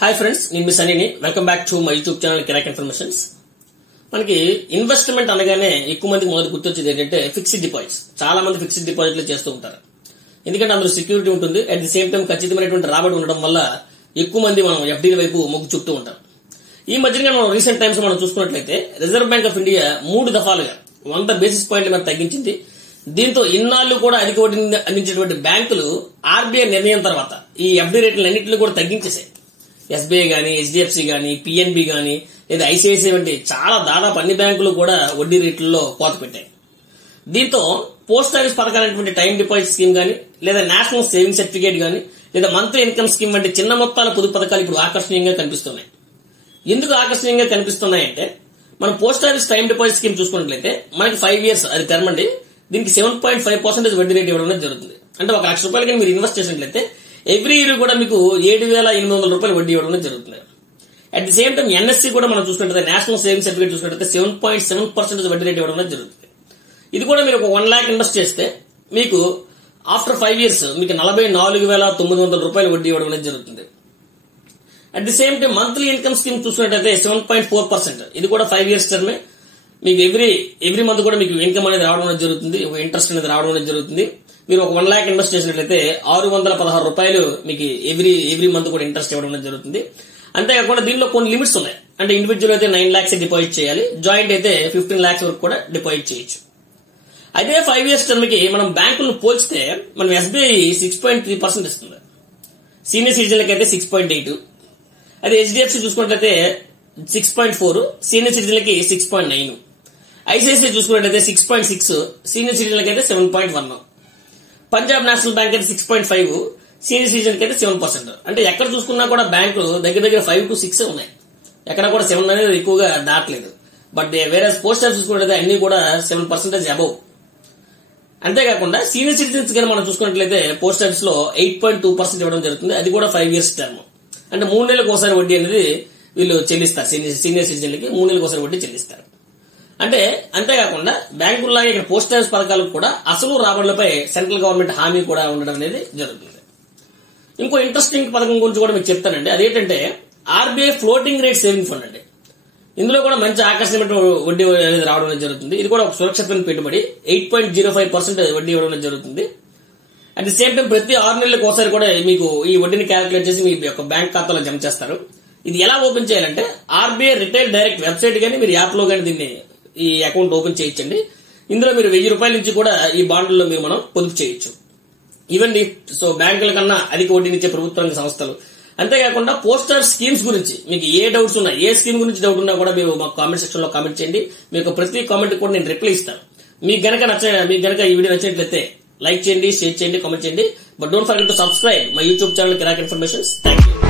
Hi friends, నేను మీ సనీని. Welcome back to my YouTube channel Kiraak informations. మనకి ఇన్వెస్ట్మెంట్ అనగానే ఎక్కువ మందికి మొదటి గుర్తొచ్చేది ఏంటంటే ఫిక్స్డ్ డిపాజిట్స్. చాలా మంది ఫిక్స్డ్ డిపాజిట్లు చేస్తూ ఉంటారు. ఎందుకంటే అందులో సెక్యూరిటీ ఉంటుంది, అట్ ది సేమ్ టైం ఖచ్చితమైనటువంటి రాబడి ఉండడం వల్ల ఎక్కువ మంది మనం ఎఫ్డీల వైపు మొగ్గు చూపుతూ ఉంటాం. ఈ మధ్యగా మనం రీసెంట్ టైమ్స్ మనం చూసుకున్నట్లయితే రిజర్వ్ బ్యాంక్ ఆఫ్ ఇండియా 3 దఫాలుగా 100 బేసిస్ పాయింట్ల మీద తగ్గించింది. దీంతో ఇన్నాళ్లు కూడా అధిక వడ్డీని అందించేటువంటి బ్యాంకులు ఆర్బీఐ నిర్ణయం తర్వాత ఈ ఎఫ్డీ రేట్లన్నింటినీ కూడా తగ్గించేశాయి. ఎస్బీఐ గానీ, హెచ్డిఎఫ్సి గానీ, పిఎన్బి గానీ, లేదా ఐసిఐసిఐ వంటి చాలా దాదాపు అన్ని బ్యాంకులు కూడా వడ్డీ రేట్లలో కోత పెట్టాయి. దీంతో పోస్ట్ ఆఫీస్ పథకాలైనటువంటి టైం డిపాజిట్ స్కీమ్ గానీ, లేదా నేషనల్ సేవింగ్ సర్టిఫికేట్ గానీ, లేదా మంత్లీ ఇన్కమ్ స్కీమ్ వంటి చిన్న మొత్తాల పొదుపు పథకాలు ఇప్పుడు ఆకర్షణీయంగా కనిపిస్తున్నాయి. ఎందుకు ఆకర్షణీయంగా కనిపిస్తున్నాయంటే, మనం post office time deposit scheme చూసుకున్నట్లయితే మనకి 5 years అది టర్మ్ అండి. దీనికి 7.5% వడ్డీ రేట్ ఇవ్వడం జరుగుతుంది. అంటే ₹1,00,000 మీరు ఇన్వెస్ట్ చేసినట్లయితే ఎవ్రీ ఇయర్ కూడా మీకు ₹7,800 వడ్డీ ఇవ్వడం జరుగుతుంది. At the same time NSC కూడా మనం చూసుకుంటే నేషనల్ సేవింగ్ సర్టిఫికేట్ చూసుకుంటే 7.7% వడ్డీ రేట్ ఇవ్వడం జరుగుతుంది. ఇది కూడా మీరు ఒక 1 lakh ఇన్వెస్ట్ చేస్తే మీకు ఆఫ్టర్ 5 years మీకు ₹44,900 వడ్డీ ఇవ్వడం జరుగుతుంది. At the same time monthly income scheme చూసుకున్నట్లయితే 7.4%. ఇది కూడా 5 years టర్మే. మీకు ఎవ్రీ మంత్ కూడా మీకు ఇన్కమ్ అనేది రావడం జరుగుతుంది, ఇంట్రెస్ట్ అనేది రావడం జరుగుతుంది. మీరు ఒక 1 lakh ఇన్వెస్ట్ చేసినట్లయితే ₹616 మీకు ఎవ్రీ మంత్ కూడా ఇంట్రెస్ట్ ఇవ్వడం జరుగుతుంది. అంతేకాకుండా దీనిలో కొన్ని లిమిట్స్ ఉన్నాయి. అంటే ఇండివిజువల్ అయితే 9 lakhs డిపాజిట్ చేయాలి, జాయింట్ అయితే 15 lakhs వరకు కూడా డిపాజిట్ చేయొచ్చు. అదే 5 years టర్మ్ కి మనం బ్యాంకులను పోల్చితే మనం ఎస్బీఐ 6.3% ఇస్తుంది. సీనియర్ సిటిజన్లకి అయితే 6.8. అదే హెచ్డిఎఫ్సి చూసుకున్నట్లయితే 6.4, సీనియర్ సిటిజన్లకి 6.9. ఐసిఐసిఐ చూసుకున్నట్లయితే 6.6, సీనియర్ సిటిజన్లకి అయితే 7.1. పంజాబ్ నేషనల్ బ్యాంక్ అయితే 6.5, సీనియర్ సిటిజన్ కి అయితే 7%. అంటే ఎక్కడ చూసుకున్నా కూడా బ్యాంకులు దగ్గర 5 to 6 ఉన్నాయి. ఎక్కడ కూడా 7 అనేది ఎక్కువగా దాటలేదు. బట్ వేరే పోస్ట్ ఆఫీస్ చూసుకున్నట్లయితే అన్ని కూడా 7% అబౌవ్. అంతేకాకుండా సీనియర్ సిటిజన్స్ కానీ మనం చూసుకున్నట్లయితే పోస్ట్ ఆఫీస్ లో 8.2% ఇవ్వడం జరుగుతుంది. అది కూడా 5 years టర్మ్. అంటే 3 నెలలకు ఒకసారి వడ్డీ అనేది వీళ్ళు చెల్లిస్తారు. సీనియర్ సిటిజన్లకి 3 నెలలకు ఒకసారి వడ్డీ చెల్లిస్తారు. అంటే అంతేకాకుండా బ్యాంకుల్లాగా ఇక్కడ పోస్ట్ ఆఫీస్ పథకాలకు కూడా అసలు రాబడులపై సెంట్రల్ గవర్నమెంట్ హామీ కూడా ఉండడం అనేది జరుగుతుంది. ఇంకో ఇంట్రెస్టింగ్ పథకం గురించి కూడా మీకు చెప్తానండి. అదేంటంటే RBI floating rate saving fund అండి. ఇందులో కూడా మంచి ఆకర్షణీయమైన వడ్డీ అనేది రావడం అనేది జరుగుతుంది. ఇది కూడా ఒక సురక్షితమైన పెట్టుబడి. 8.05% వడ్డీ ఇవ్వడం జరుగుతుంది. అట్ ది సేమ్ టైం ప్రతి 6 నెలలకు ఒకసారి కూడా మీకు ఈ వడ్డీని క్యాలిక్యులేట్ చేసి మీ యొక్క బ్యాంక్ ఖాతాలో జమ చేస్తారు. ఇది ఎలా ఓపెన్ చేయాలంటే ఆర్బీఐ రిటైల్ డైరెక్ట్ వెబ్సైట్ కానీ మీరు యాప్ లో కానీ దీన్ని ఈ అకౌంట్ ఓపెన్ చేయొచ్చండి. ఇందులో మీరు ₹1,000 నుంచి కూడా ఈ బాండ్లలో మీరు మనం పొదుపు చేయొచ్చు. ఇవన్నీ సో బ్యాంకుల కన్నా అధిక వడ్డీనిచ్చే ప్రభుత్వ రంగ సంస్థలు. అంతేకాకుండా పోస్ట్ ఆఫీస్ స్కీమ్స్ గురించి మీకు ఏ డౌట్స్ ఉన్నా, ఏ స్కీమ్ గురించి డౌట్ ఉన్నా కూడా మీరు మాకు కామెంట్ సెక్షన్ లో కామెంట్ చేయండి. మీకు ప్రతి కామెంట్ కూడా నేను రిప్లై ఇస్తాను. మీకు గనక ఈ వీడియో నచ్చినట్లయితే లైక్ చేయండి, షేర్ చేయండి, కామెంట్ చేయండి. But don't forget to subscribe my YouTube channel Kiraak informations. Thank you.